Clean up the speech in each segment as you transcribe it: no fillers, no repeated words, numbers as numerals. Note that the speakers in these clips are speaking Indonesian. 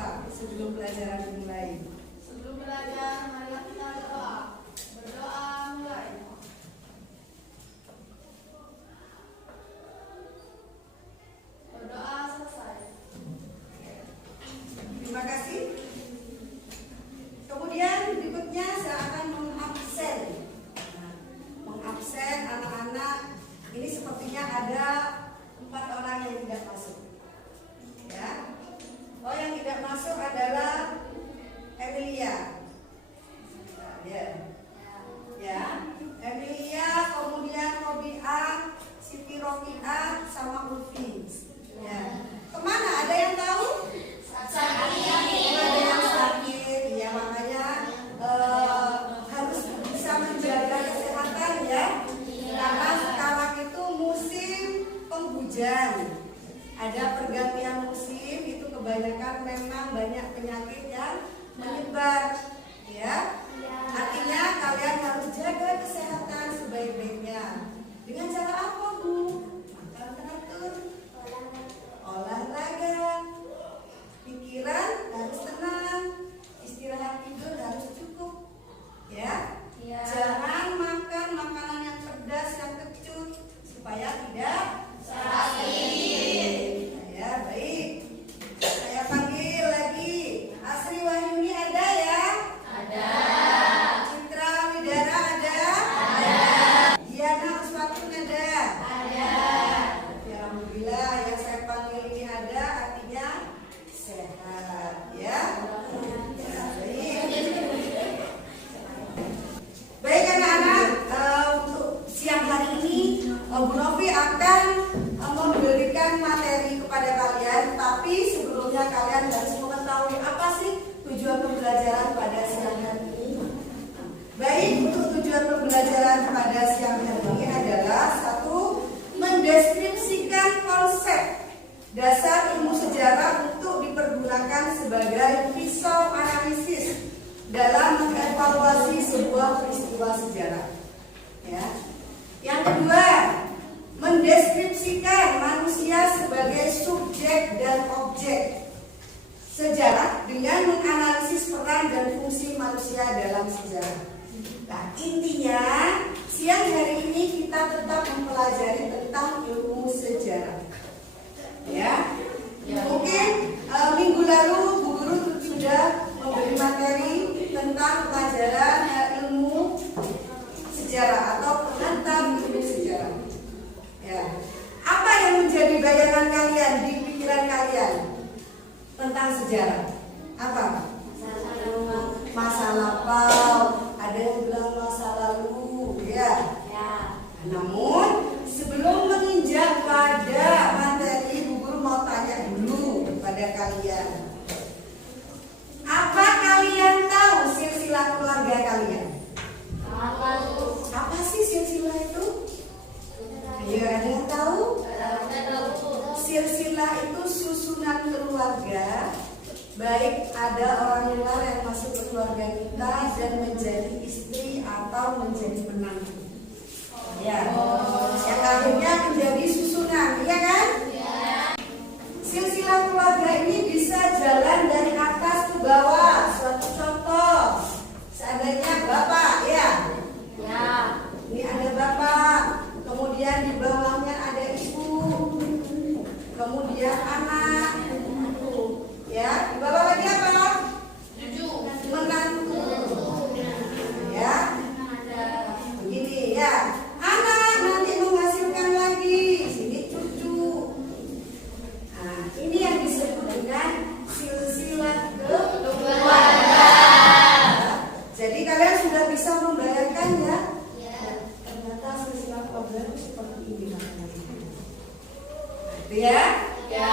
berdoa sebelum pelajaran dimulai. Sebelum belajar, marilah kita berdoa. Berdoa mulai. Berdoa selesai. Terima kasih. Kemudian berikutnya saya akan mengabsen. Mengabsen anak-anak. Ini sepertinya ada 4 orang yang tidak masuk. Ya. Oh, yang tidak masuk adalah Emilia. Ya. Ya. Emilia, kemudian Robiah, Siti Robiah, sama Ulfi. Ya. Kemana? Ada yang tahu? Ada yang sakit. Ya, makanya harus bisa menjaga kesehatan ya. Karena sekarang itu musim penghujan. Ada pergantian musim, itu kebanyakan memang banyak penyakit yang menyebar, ya. Artinya kalian harus jaga kesehatan sebaik-baiknya. Dengan cara apa, Bu? Makan teratur, olahraga, pikiran harus tenang, istirahat tidur harus cukup, ya. Jangan makan makanan yang pedas, yang kecut, supaya tidak sakit. Ya, baik. Saya panggil lagi. Asri Wahyuni ada ya? Ada. Citra Widara ada? Ada. Diana Uswatun ada? Ada. Ya, alhamdulillah yang saya panggil ini ada, artinya sehat, ya. Ya, baik. Baik anak-anak, untuk siang hari ini Bu Novi akan memberikan materi kepada kalian, tapi sebelumnya kalian harus mengetahui apa sih tujuan pembelajaran pada siang hari ini. Baik, untuk tujuan pembelajaran pada siang hari ini adalah satu, mendeskripsikan konsep dasar ilmu sejarah untuk dipergunakan sebagai pisau analisis dalam mengevaluasi sebuah peristiwa sejarah. Ya. Yang kedua, mendeskripsikan manusia sebagai subjek dan objek sejarah dengan menganalisis peran dan fungsi manusia dalam sejarah. Nah, intinya siang hari ini kita tetap mempelajari tentang ilmu sejarah. Ya. Mungkin minggu lalu Bu Guru sudah memberi materi tentang pelajaran ilmu sejarah atau tentang ilmu sejarah. Ya. Apa yang menjadi bayangan kalian di pikiran kalian tentang sejarah? Apa? Masa lampau. Ada yang bilang masa lalu, ya. Namun sebelum menginjak pada materi, Bu Guru mau tanya dulu kepada kalian. Apa kalian tahu silsilah keluarga kalian? Apa sih silsilah itu? Ya, ada yang tahu? Silsilah itu susunan keluarga. Baik ada orang luar yang masuk ke keluarga kita dan menjadi istri atau menjadi menantu. Ya, yang akhirnya menjadi susunan, iya kan? Silsilah keluarga ini bisa jalan dari atas ke bawah. Suatu contoh, seandainya bapak, ya. Ini ada bapak, kemudian di bawahnya ada ibu, kemudian anak, ya. Di bawah lagi apa? Menantu, ya. Begini, ya. Anak nanti menghasilkan lagi, sini cucu. Nah, ini yang disebut dengan silsilah keluarga. Jadi kalian sudah bisa membayangkan ya? Ternyata silsilah keluarga itu seperti ini namanya. Ya? Ya.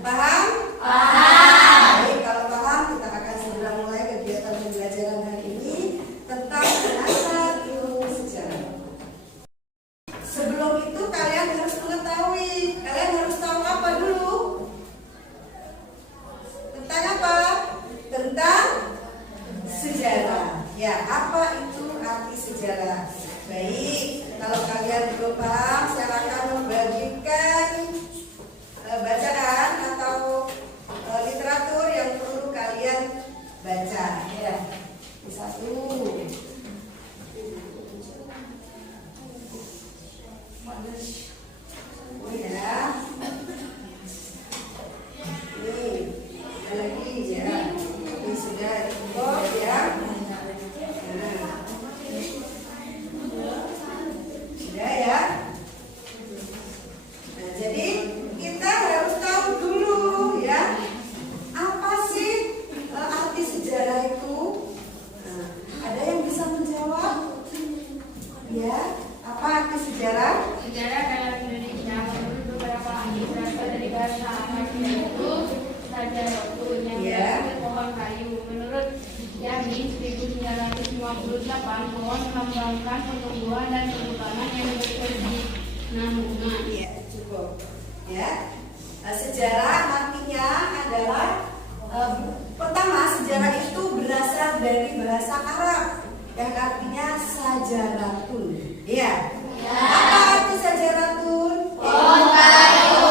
Paham? Paham. Baik, kalau paham kita akan segera mulai kegiatan pembelajaran hari ini tentang dasar ilmu sejarah. Sebelum itu kalian harus mengetahui, kalian harus tahu apa dulu? Tentang apa? Tentang sejarah. Ya, apa itu arti sejarah? Baik, kalau kalian belum paham, saya akan membagikan bacaan atau literatur bahasa Arabnya itu sajaratun yang berarti pohon kayu. Menurut Yamin 1958 pohon melambangkan pertumbuhan dan kehutanan yang berkesinambungan. Iya, cukup. Ya. Sejarah artinya adalah pertama, sejarah itu berasal dari bahasa Arab yang artinya sajaratun. Iya. Apa arti sajaratun? Pohon kayu.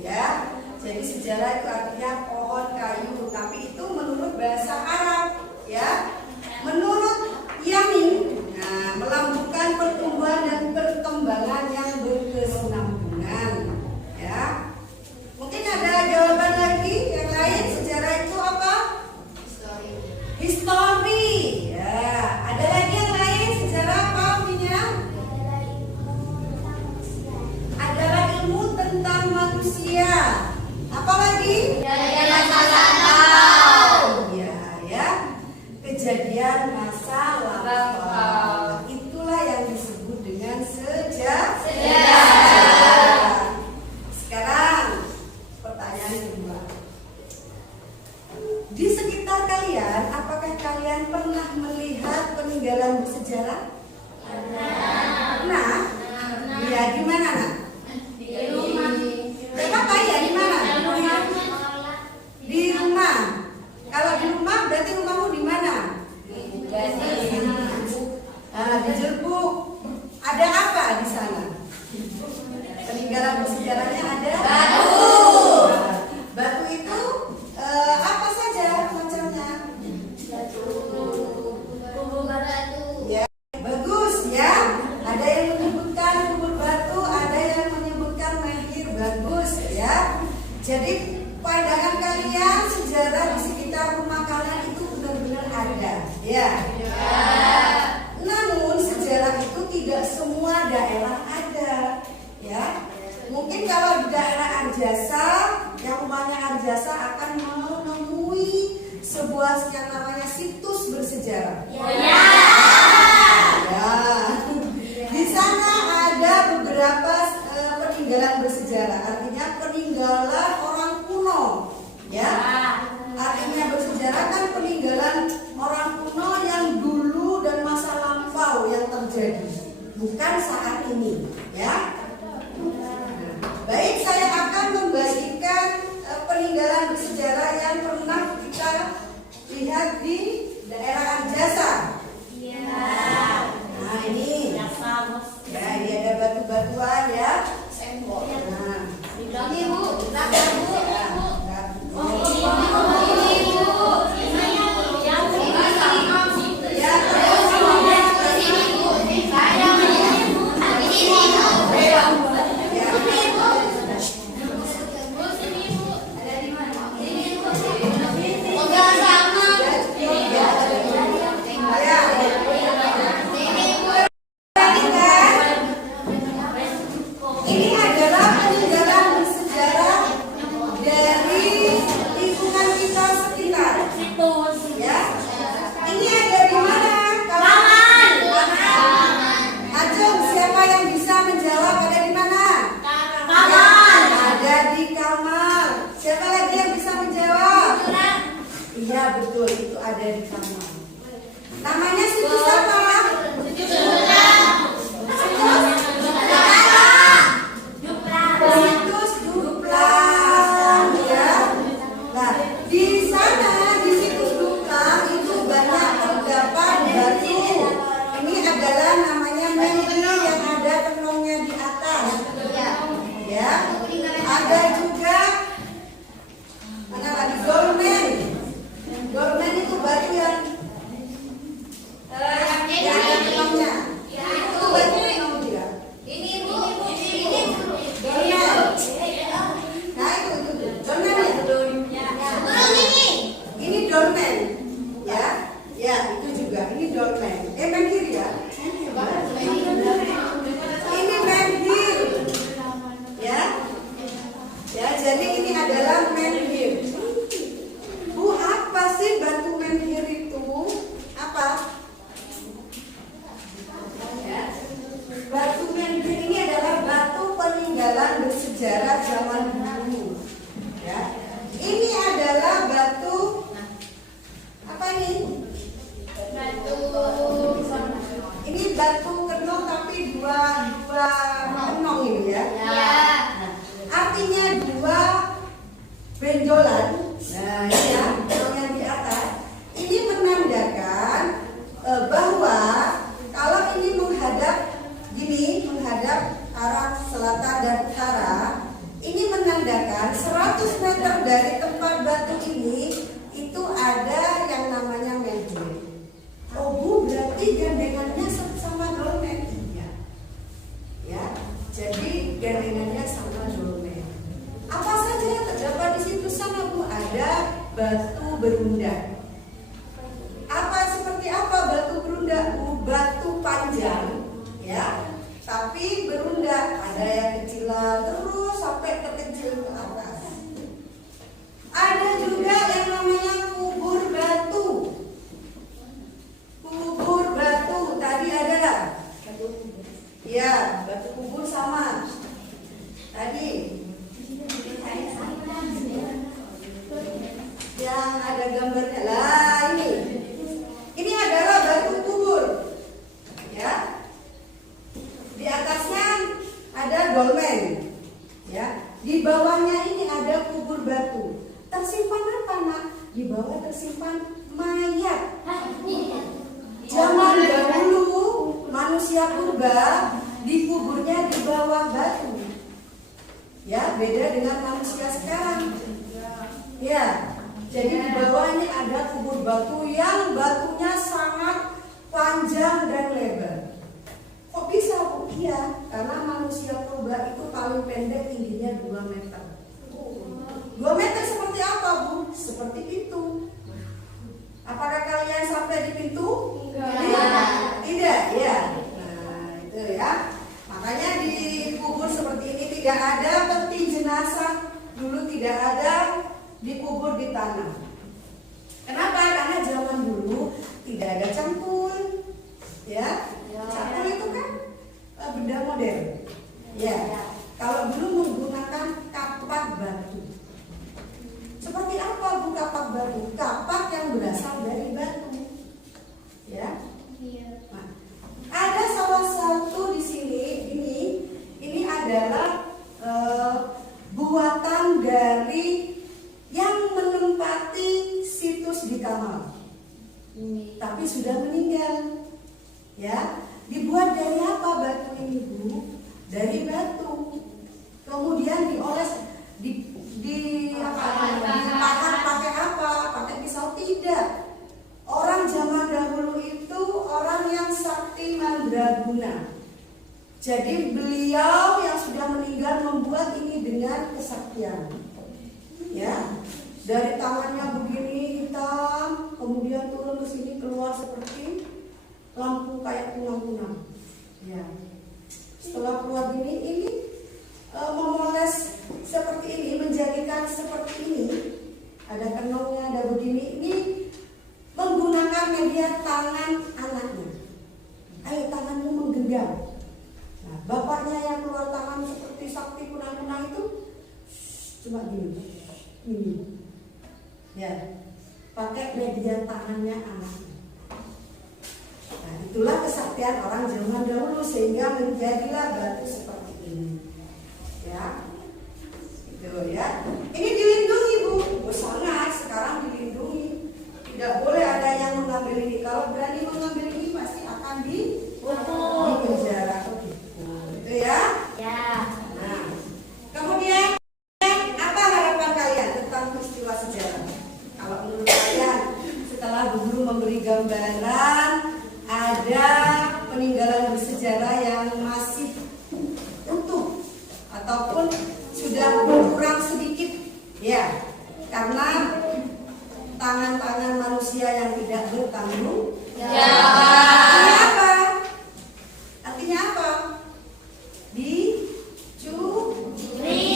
Ya. Jadi sejarah itu artinya pohon kayu, tapi itu menurut bahasa Arab, ya. Menurut Yamin, melambungkan pertumbuhan dan perkembangan yang berkesinambungan, ya. Mungkin ada jawaban lagi yang lain. Sejarah itu apa? Histori. Ya. Ada lagi yang lain. Sejarah apa artinya? Adalah ilmu tentang manusia. Apa lagi? Ya. Kejadian masa lampau. Itulah yang disebut dengan sejarah. Sekarang pertanyaan kedua. Di sekitar kalian, apakah kalian pernah melihat peninggalan bersejarah? Pernah? Ya, di mana, Nak? Di rumah. Kenapa ya? Di mana? Di rumah. Kalau di rumah berarti rumahmu di mana? Di Jerbuk. Ada apa di sana? Peninggalan bersejarahnya ada batu. Batu itu apa saja macamnya? Ya, bagus ya. Ada yang menyebutkan kubur batu, ada yang menyebutkan mahir bagus ya. Jadi pandangan kalian sejarah di sekitar rumah kalian itu benar-benar ada, ya. Namun sejarah itu tidak semua daerah ada, ya. Mungkin kalau di daerah Arjasa, yang rumahnya Arjasa akan menemui sebuah yang namanya situs bersejarah. Ya. Di sana ada beberapa peninggalan bersejarah, artinya peninggalan orang kuno, ya. Artinya bersejarah kan peninggalan orang kuno yang dulu dan masa lampau yang terjadi, bukan saat ini, ya. Baik, saya akan membagikan peninggalan bersejarah yang pernah kita lihat di daerah Arjasa. Nah, ini. Ya, ini ada batu-batuan ya. Nah, Ini Bu, ini adalah peninggalan bersejarah dari lingkungan kita sekitar. Ya, ini ada di mana? Taman. Acung, siapa yang bisa menjawab ada di mana? Taman. Ada di kamar. Siapa lagi yang bisa menjawab? Iya betul, itu ada di kamar. Namanya situs apa? Situs Duplang, ya. Nah, di sana di situs Duplang itu banyak terdapat batu. Ini adalah namanya menhir yang ada tenungnya di atas. Ya. Ada juga mana lagi dolmen. Dolmen itu batu yang ada tenungnya. Itu batu tenung juga. Dolmen. Nah itu dolmen ya. Ini dolmen, ya, ya itu juga. Ini dolmen. Menhir ya. Ini menhir, ya, peninggalan bersejarah zaman dulu. Ya. Ini adalah batu apa ini? Ini batu kenong tapi dua kenong ini ya. Nah, artinya dua benjolan. Nah, ini ya, yang di atas. Ini menandakan bahwa kalau ini menghadap arah selatan dan utara, ini menandakan 100 meter dari tempat batu ini itu ada yang namanya medley. Oh Bu, berarti gandengannya sama dolmen. Iya. Ya, jadi gandengannya sama dolmen. Apa saja yang terdapat di situ sana Bu? Ada batu berunda. Seperti apa batu berunda Bu? Batu panjang, ya, tapi berunda. Ada yang kecilan terus sampai terkecil ke atas. Ada juga yang namanya kubur batu. Kubur batu tadi ada lah. Ya, batu kubur sama. Tadi yang ada gambarnya lah ini. Ini adalah batu kubur. Ya. Di atasnya ada dolmen. Ya. Di bawahnya ini ada kubur batu. Tersimpan apa, Nak? Di bawah tersimpan mayat. Zaman dahulu manusia purba dikuburnya di bawah batu. Ya, beda dengan manusia sekarang. Ya, jadi di bawahnya ada kubur batu yang batunya sangat panjang dan lebar. Kok bisa Bu? Iya, karena manusia purba itu paling pendek tingginya 2 meter. 2 meter seperti apa Bu? Seperti pintu. Apakah kalian sampai di pintu? Tidak, ya. Nah, itu ya. Makanya dikubur seperti ini, tidak ada peti jenazah. Dulu tidak ada, dikubur di tanah. Kenapa? Karena zaman dulu tidak ada cangkul. Ya. Cangkul itu kan benda modern. Ya. Kalau dulu menggunakan kapak batu. Seperti apa Bu kapak batu? Kapak yang berasal dari batu. Ya. Nah, ada salah satu di sini ini adalah buatan dari yang menempati situs di Kamal. Tapi sudah meninggal. Ya, dibuat dari apa batu ini Bu? Dari batu. Kemudian dioles dipahat pakai apa? Pakai pisau? Tidak. Orang zaman dahulu itu orang yang sakti mandraguna. Jadi beliau yang sudah meninggal membuat ini dengan kesaktian. Ya, dari tangannya begini hitam, kemudian turun ke sini keluar seperti lampu kayak kunang-kunang. Ya, setelah keluar ini memoles seperti ini, menjadikan seperti ini. Ada kenongnya, ada begini. Ini menggunakan media tangan anaknya. Ayo tanganmu menggenggam. Nah, bapaknya yang keluar tangan seperti sakti kunang-kunang itu cuma gini. Ini. Ya. Pakai media tangannya anaknya. Nah, itulah kesaktian orang zaman dahulu sehingga menjadilah batu seperti ini. Ya. Itu ya. Ini dilindungi Bu. Oh, sangat sekarang dilindungi. Tidak boleh ada yang mengambil ini. Kalau berani mengambil ini pasti akan dipenjara. Itu ya. Ya. Nah, kemudian apa harapan kalian tentang peristiwa sejarah? Kalau menurut kalian setelah guru memberi gambaran ada peninggalan bersejarah yang masih utuh ataupun sudah berkurang sedikit, ya, karena tangan-tangan manusia yang tidak bertanggung jawab. Artinya apa? Artinya apa? Dicuri,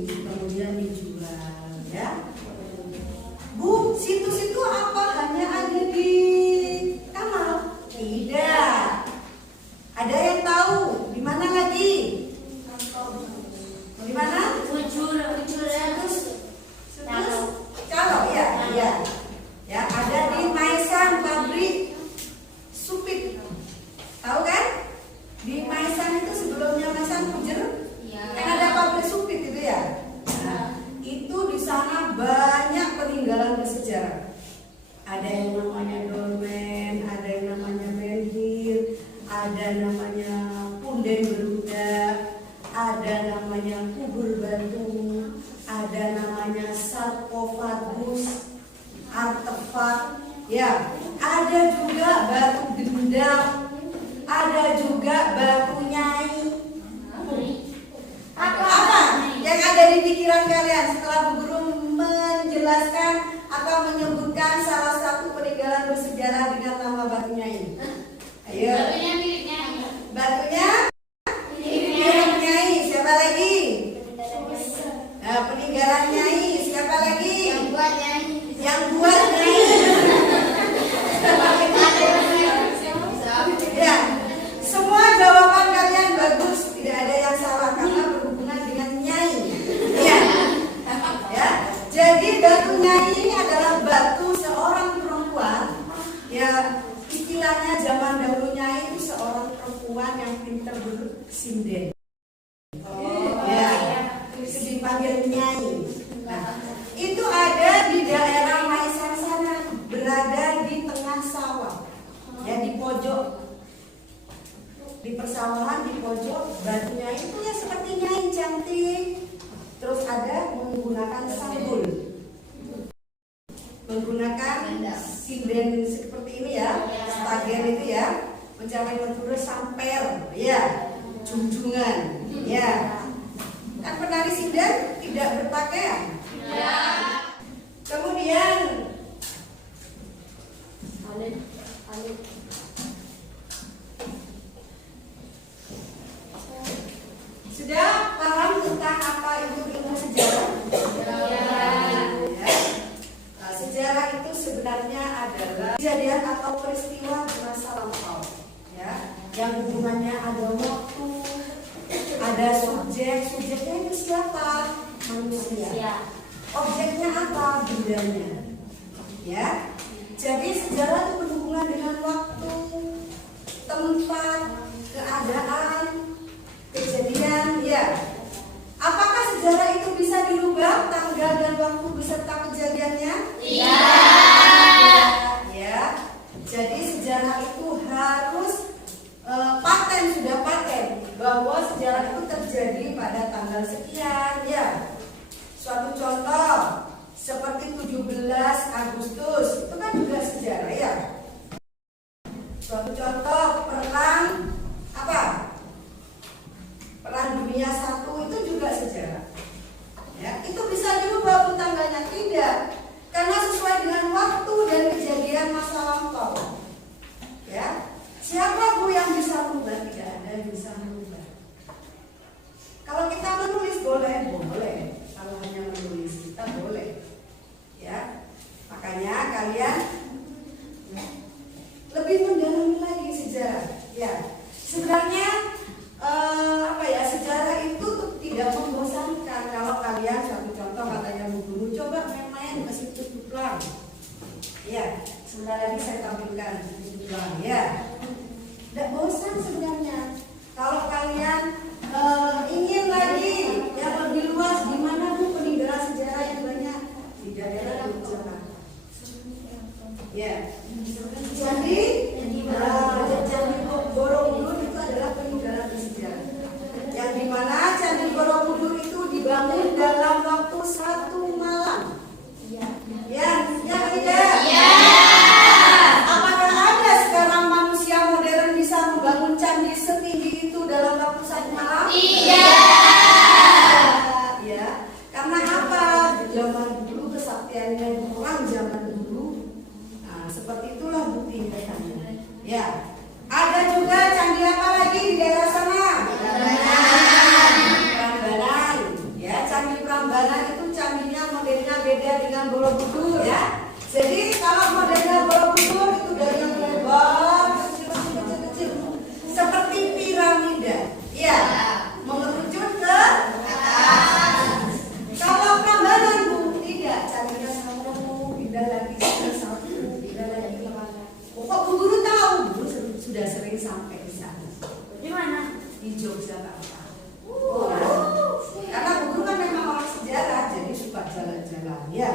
kemudian dijual, ya. Bu, situs itu apa? Hanya ada di Kamal? Tidak. Ada yang tahu? Di mana lagi? di pikiran kalian setelah Bu Guru menjelaskan atau menyebutkan salah satu peninggalan bersejarah dengan nama batunya ini? Ayo. Batunya milik Nyai. Batunya milik Nyai. Siapa lagi? Nah, peninggalan Nyai. Siapa lagi? Yang buat Nyai. Yang buat Nyai. Ya, semua jawaban kalian bagus, tidak ada yang salah karena berhubungan dengan Nyai. Ya, ya. Jadi batu Nyai ini adalah batu seorang perempuan. Ya, istilahnya zaman dahulu Nyai itu seorang perempuan yang pintar bersinden. Ya, itu dipanggil Nyai. Nah, itu ada di daerah Maisan sana, berada di tengah sawah. Ya, di pojok, di persawahan di pojok, batunya itu ya seperti Nyai cantik. Terus ada menggunakan sanggul, menggunakan sinden seperti ini ya, stagen itu ya, mencapai menurut samper, ya, junjungan, ya. Kan penari sinden tidak berpakaian. Ya. Kemudian sudah paham tentang apa itu ilmu sejarah? Ya. Nah, sejarah itu sebenarnya adalah kejadian atau peristiwa di masa lampau, ya, yang hubungannya ada waktu, ada subjek. Subjeknya itu siapa? Manusia. Objeknya apa? Bendanya. Ya. Jadi sejarah itu berhubungan dengan waktu, tempat, keadaan, kejadian, ya. Apakah sejarah itu bisa dirubah tanggal dan waktu beserta kejadiannya? Iya. Ya. Jadi sejarah itu harus paten, sudah paten bahwa sejarah itu terjadi pada tanggal sekian, ya. Suatu contoh seperti 17 Agustus itu kan juga sejarah, ya. Suatu contoh perang apa? Perang Dunia I itu juga sejarah. Ya, itu bisa dirubah Bu tanggalnya? Tidak, karena sesuai dengan waktu dan kejadian masa lampau. Ya, siapa Bu yang bisa merubah? Tidak ada yang bisa merubah. Kalau kita menulis boleh. Kalau hanya menulis kita boleh. Ya, makanya kalian lebih mendalami lagi sejarah. Ya, sebenarnya sejarah itu tidak membosankan kalau kalian, satu contoh katanya Bu Guru, coba main-main ke situs Duplang. Ya, sebentar lagi saya tampilkan situs Duplang. Ya, tidak bosan sebenarnya. Kalau kalian ingin lagi yang lebih luas, di mana Bu peninggalan sejarah yang banyak? Di daerah Yogyakarta. Ya, jadi Candi Borobudur itu adalah peninggalan sejarah. Yang dimana Candi Borobudur itu dibangun dalam waktu 1 malam. Ya, tidak. Ya. Apakah ada sekarang manusia modern bisa membangun candi setinggi itu dalam waktu 1 malam? Iya. Ya, karena apa? Zaman dulu kesaktiannya orang zaman dulu. Nah, seperti itulah buktinya. Ya, ada juga candi apa lagi di daerah sana? Prambanan. Ya, candi Prambanan itu candinya modelnya beda dengan Borobudur, ya. Jadi kalau modelnya Borobudur itu dari yang lebar kecil, seperti piramida. Ya, mengerucut ke atas. Kalau Prambanan Bu, tidak, candinya satu, pindah lagi satu, pindah lagi kemana? Kok Bu Guru tahu? Bu sudah sering sampai di sana. Di mana? Di Yogyakarta. Karena Bu Guru kan memang orang sejarah, jadi suka jalan-jalan, ya.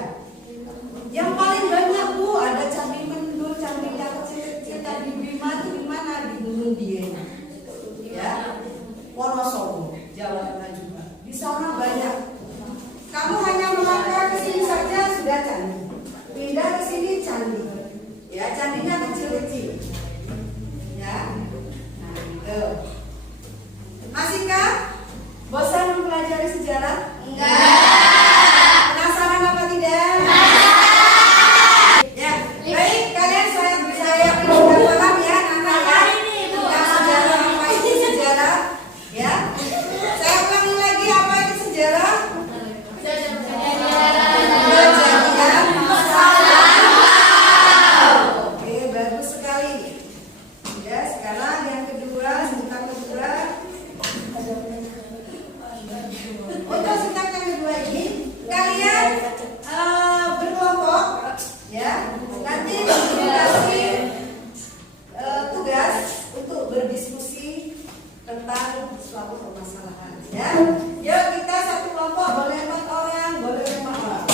Yang paling banyak Bu ada Candi Mendul, candi yang kecil-kecil, Candi Bima itu di mana? Di Gunung Dieng. Ya, Wonosobo, Jawa Tengah juga. Di sana banyak. Kamu hanya melangkah ke sini saja sudah candi. Pindah ke sini candi. Ya, candinya kecil-kecil. Ya. Nah, gitu. Masihkah bosan mempelajari mempelajari sejarah? Enggak. Penasaran apa tidak? Ya, baik, kalian saya sudah paham ya tentang sejarah, apa itu sejarah? Ya, saya ulangi lagi, apa itu sejarah? Kejadian masa lalu. Oke, bagus sekali. Ya, sekarang yang kedua, tentang kedua. Untuk tentang yang kedua ini, kalian berkelompok, ya. Nanti dikasih tugas untuk berdiskusi tentang suatu permasalahan, ya. Yuk kita satu kelompok, boleh 4 orang, boleh 5 orang.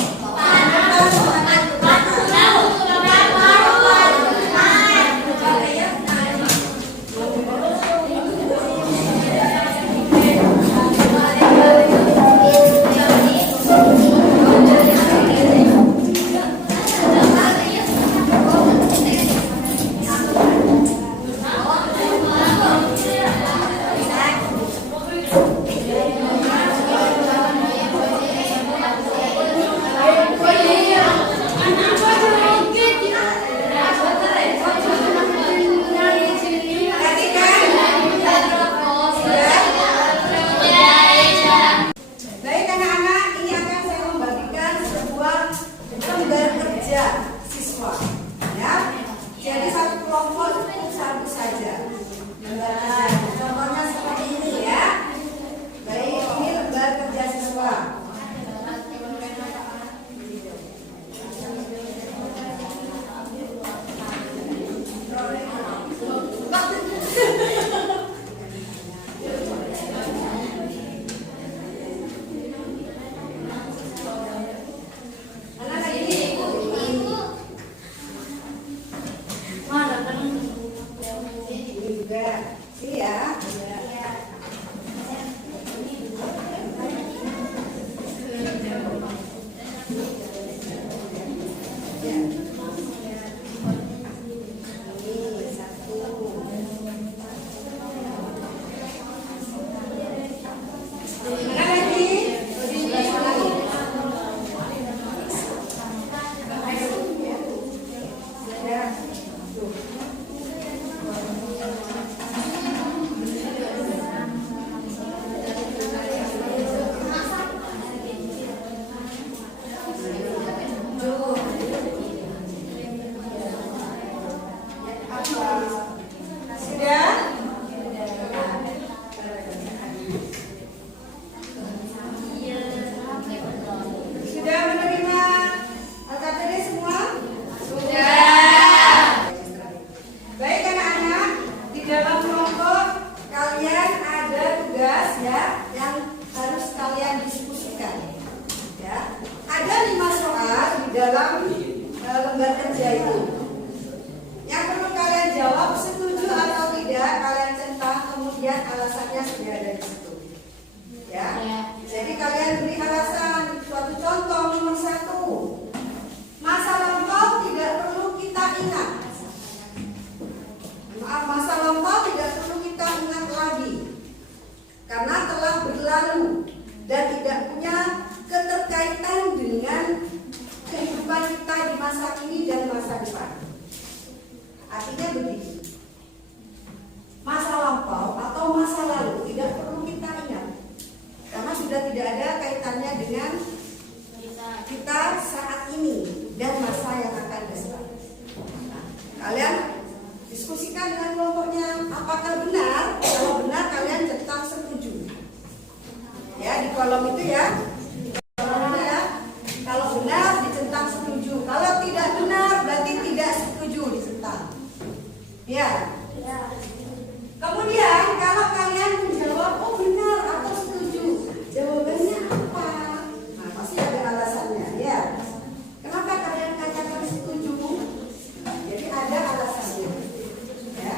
Baik anak-anak, ini akan saya membagikan sebuah lembar kerja siswa, ya. Jadi satu kelompok cukup satu saja lembar kerja. Contohnya seperti ini ya. Baik, ini lembar kerja siswa. Anak ini ini juga, ini ya. Ini satu. Mana lagi? Ya. Tuh. Sudah? Sudah menerima LKPD semua? Sudah. Baik anak-anak, di dalam kelompok kalian ada tugas ya yang harus kalian diskusikan. Ya. Ada 5 soal di dalam lembar kerja itu. Yang perlu kalian jawab setuju atau tidak, kalian centang, kemudian alasannya sudah ada di situ. Ya. Jadi kalian beri alasan. Suatu contoh nomor 1. Masa lampau tidak perlu kita ingat. Maaf, masa lampau tidak perlu kita ingat lagi. Karena telah berlalu dan tidak punya keterkaitan dengan kehidupan kita di masa kini dan masa depan. Artinya begini, masa lampau atau masa lalu tidak perlu kita ingat karena sudah tidak ada kaitannya dengan kita saat ini dan masa yang akan datang. Nah, kalian diskusikan dengan kelompoknya apakah benar. Kalau benar kalian centang setuju ya di kolom itu ya. Kalau benar dicentang setuju, kalau tidak benar berarti tidak setuju dicentang. Ya. Kemudian kalau kalian menjawab oh benar atau setuju, jawabannya apa? Nah, pasti ada alasannya ya. Kenapa kalian katakan setuju? Jadi ada alasannya. Ya.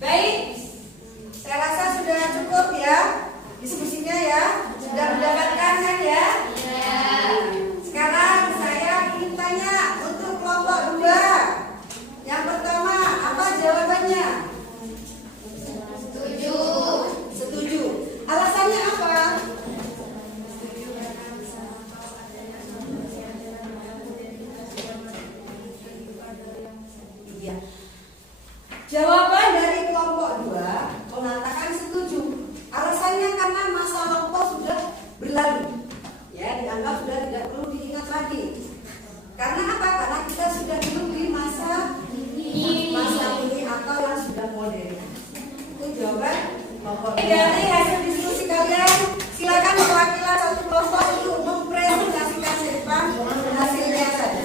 Baik. Saya rasa sudah cukup ya diskusinya ya. Sudah mendapatkan kan ya? Sekarang saya ingin tanya untuk kelompok 2. Yang pertama, apa jawabannya? Setuju. berlalu. Ya, dianggap sudah tidak perlu diingat lagi. Karena apa? Karena kita sudah hidup di masa ini atau yang sudah modern. Itu jawaban kelompok. Dari hasil diskusi kalian, silakan perwakilan satu kelompok untuk mempresentasikan ke depan hasilnya saja.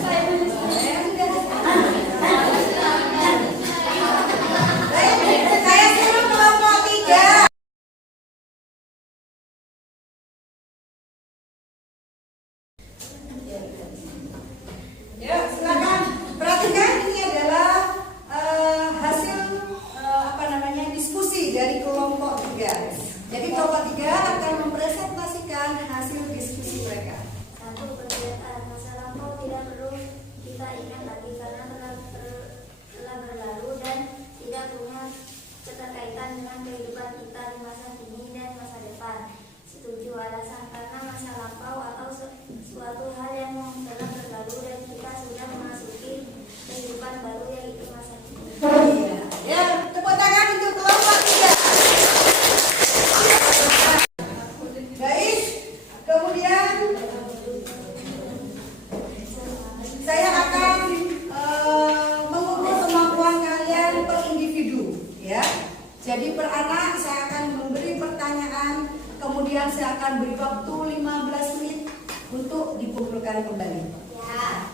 Saya suruh kelompok 3. Ya, silakan perhatikan, ini adalah hasil diskusi dari kelompok 3. Jadi kelompok 3 akan mempresentasikan hasil diskusi mereka. Satu, perbedaan masa lampau tidak perlu kita ingat lagi karena telah berlalu dan tidak punya keterkaitan dengan kehidupan kita di masa kini dan masa depan. Setuju, alasan karena masa lampau atau suatu hal yang telah berlalu dan kita sudah memasuki kehidupan baru yaitu masa kini. Iya. Ya, tepuk tangan untuk kelompok 3. Baik, kemudian saya akan mengukur kemampuan kalian per individu, ya. Jadi per anak saya akan memberi pertanyaan, kemudian saya akan beri waktu 15 menit untuk dikumpulkan kembali. Ya.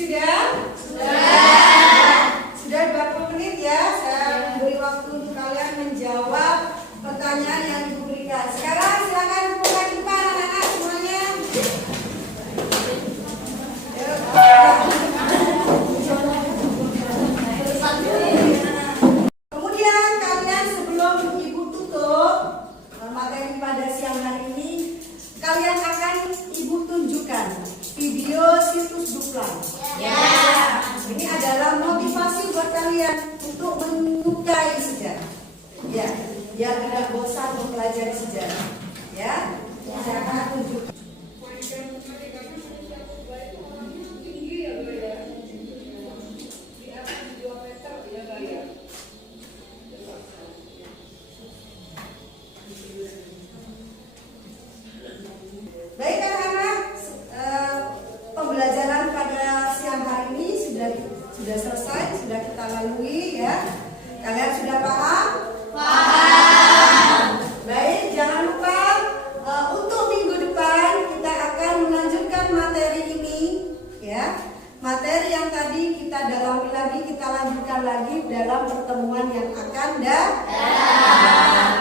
Sudah? Sudah 20 menit ya. Saya beri waktu untuk kalian menjawab pertanyaan yang diberikan. Sekarang silakan buka di depan anak-anak semuanya. Kemudian kalian sebelum ibu tutup materi pada siang hari ini, kalian akan ibu tunjukkan video situs Duplan. Ya. Ini adalah motivasi buat kalian untuk menyukai sejarah. Ya, biar tidak bosan mempelajari sejarah. Ya, saya akan tunjukkan. Baik anak-anak, pembelajaran pada siang hari ini sudah selesai, sudah kita lalui ya. Kalian sudah paham? Paham. Baik, jangan lupa untuk minggu depan kita akan melanjutkan materi ini ya. Materi yang tadi kita dalami lagi, kita lanjutkan lagi dalam pertemuan yang akan datang.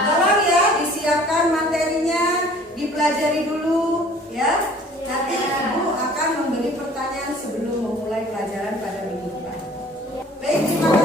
Tolong ya disiapkan materinya, dipelajari dulu ya. Nanti ibu akan memberi pertanyaan sebelum memulai pelajaran pada minggu depan. Baik, terima kasih.